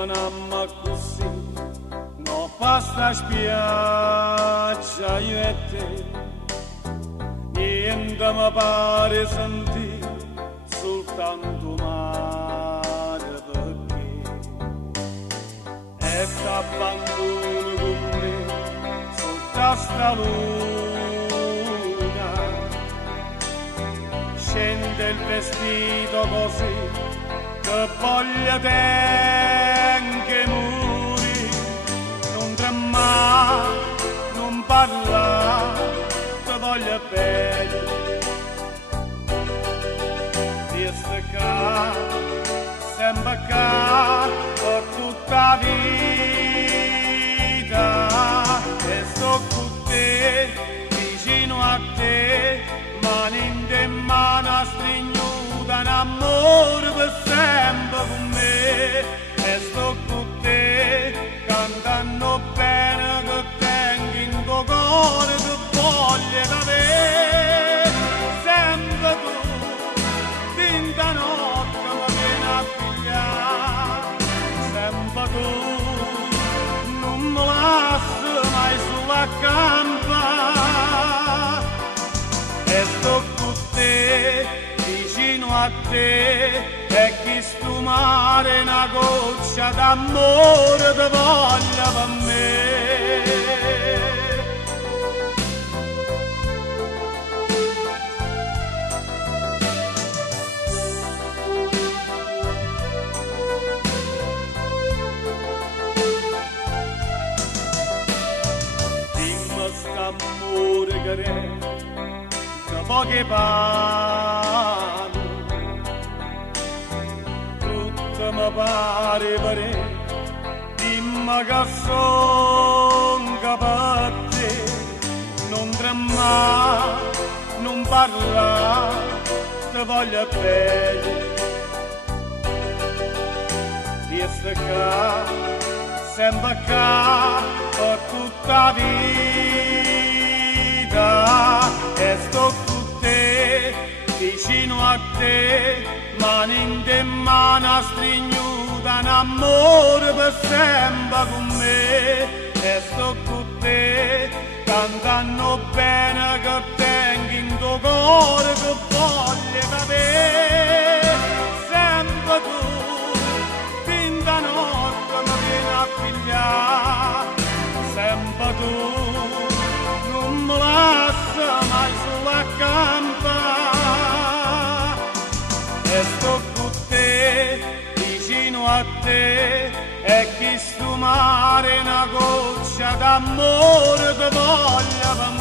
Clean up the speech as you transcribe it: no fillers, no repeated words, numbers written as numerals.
camminammo così, no pasta spiaggia io e te, niente mi pare sentire, soltanto mare perché, e t'abbandono con me, sotto sta luna, scende il vestito così, che voglio te anche muri, non tremare, non parlare, te voglio bene. Visto che, sempre che, per tutta la vita, e sto con te, vicino a te, mano in te, mano stringnuta, un amore per sempre con me, e sto con te, cantando bene che tengo in tuo cuore, che voglio da te, sempre tu, tinta notte mi viene a pigliare, sempre tu, non mi lasci mai sulla campa, e sto con te, vicino a te, e chi sto mare una goccia d'amore te voglia per me. Dimmi st'amore che è, da poche parole, mi pare pare, dimmi che son per te, non tremare, non parlare, te voglio bene, visto che, sempre che, per tutta la vita, e sto con te, vicino a te, mano in te, mano stringnuta, un amore per sempre con me, e sto con te, cantando bene che tengo in tuo cuore, che voglio da te, sempre tu, tinta notte mi viene a pigliare, sempre tu, non mi lasci mai sulla campa, e sto con te, vicino a te, e chi sto mare una goccia d'amore te voglia per me.